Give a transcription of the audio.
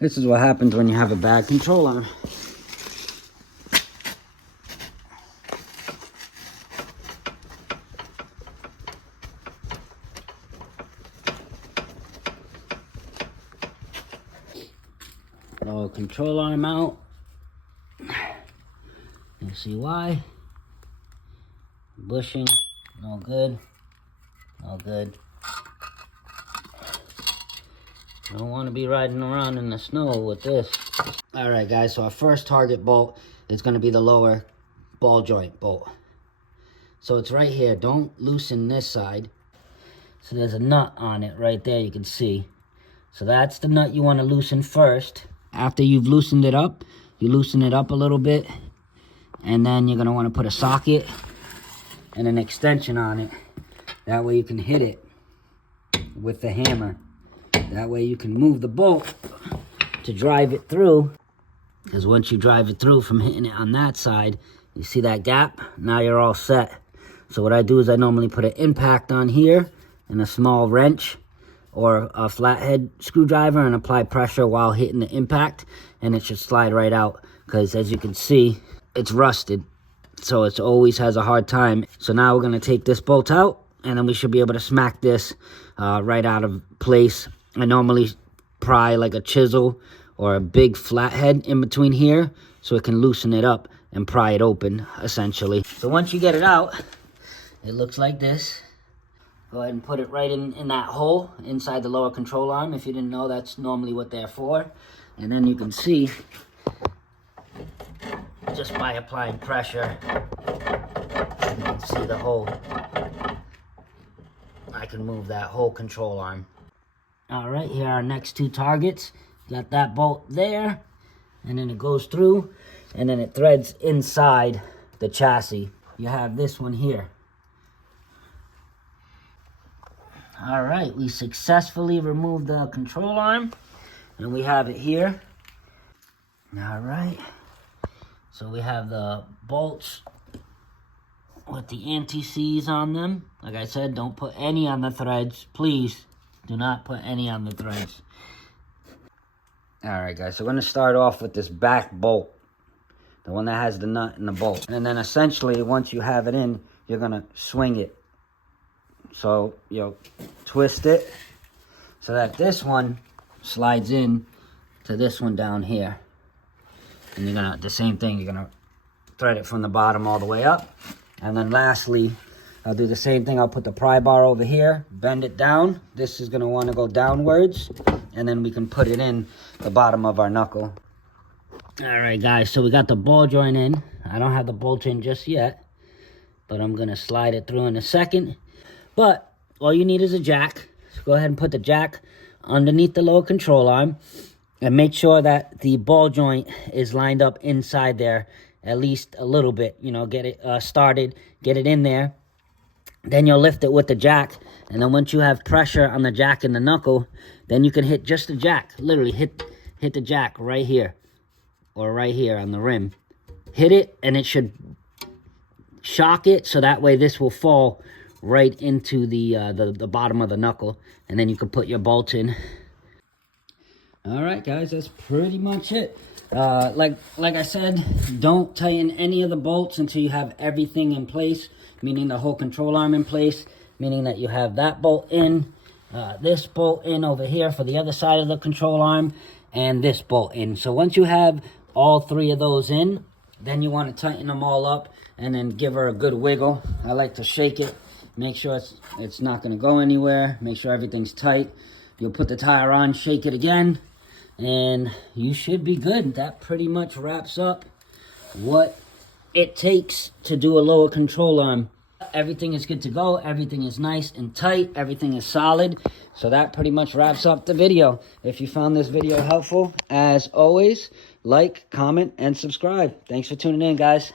This is what happens when you have a bad control arm. Lower control arm out. You see why? Bushing, no good. No good. Don't want to be riding around in the snow with this. Alright guys, so our first target bolt is going to be the lower ball joint bolt. So it's right here. Don't loosen this side. So there's a nut on it right there, you can see. So that's the nut you want to loosen first. After you've loosened it up, you loosen it up a little bit. And then you're going to want to put a socket and an extension on it. That way you can hit it with the hammer. That way you can move the bolt to drive it through. Because once you drive it through from hitting it on that side, you see that gap? Now you're all set. So what I do is I normally put an impact on here and a small wrench or a flathead screwdriver and apply pressure while hitting the impact, and it should slide right out. Because as you can see, it's rusted, so it always has a hard time. So now we're going to take this bolt out, and then we should be able to smack this right out of place. I normally pry like a chisel or a big flathead in between here so it can loosen it up and pry it open, essentially. So once you get it out, it looks like this. Go ahead and put it right in that hole inside the lower control arm. If you didn't know, that's normally what they're for. And then you can see, just by applying pressure, you can see the hole. I can move that whole control arm. All right, here are our next two targets. Got that bolt there, and then it goes through, and then it threads inside the chassis. You have this one here. All right, we successfully removed the control arm, and we have it here. All right, so we have the bolts with the anti-seize on them. Like I said, don't put any on the threads. Please do not put any on the threads. All right, guys, so we're going to start off with this back bolt, the one that has the nut and the bolt. And then essentially, once you have it in, you're going to swing it. So you'll twist it so that this one slides in to this one down here. And you're going to, the same thing, you're going to thread it from the bottom all the way up. And then lastly, I'll do the same thing. I'll put the pry bar over here, bend it down. This is going to want to go downwards. And then we can put it in the bottom of our knuckle. All right, guys, so we got the ball joint in. I don't have the bolt in just yet, but I'm going to slide it through in a second. But all you need is a jack. So go ahead and put the jack underneath the lower control arm. And make sure that the ball joint is lined up inside there at least a little bit. You know, get it started, get it in there. Then you'll lift it with the jack. And then once you have pressure on the jack and the knuckle, then you can hit just the jack. Literally hit the jack right here. Or right here on the rim. Hit it and it should shock it. So that way this will fall right into the bottom of the knuckle. And then you can put your bolt in. All right, guys, that's pretty much it. Like I said, don't tighten any of the bolts until you have everything in place, meaning the whole control arm in place, meaning that you have that bolt in, this bolt in over here for the other side of the control arm, and this bolt in. So once you have all three of those in, then you want to tighten them all up and then give her a good wiggle. I like to shake it, make sure it's not going to go anywhere, make sure everything's tight. You'll put the tire on, shake it again, and you should be good. That pretty much wraps up what it takes to do a lower control arm. Everything is good to go. Everything is nice and tight. Everything is solid. So that pretty much wraps up the video. If you found this video helpful, as always, like, comment, and subscribe. Thanks for tuning in, guys.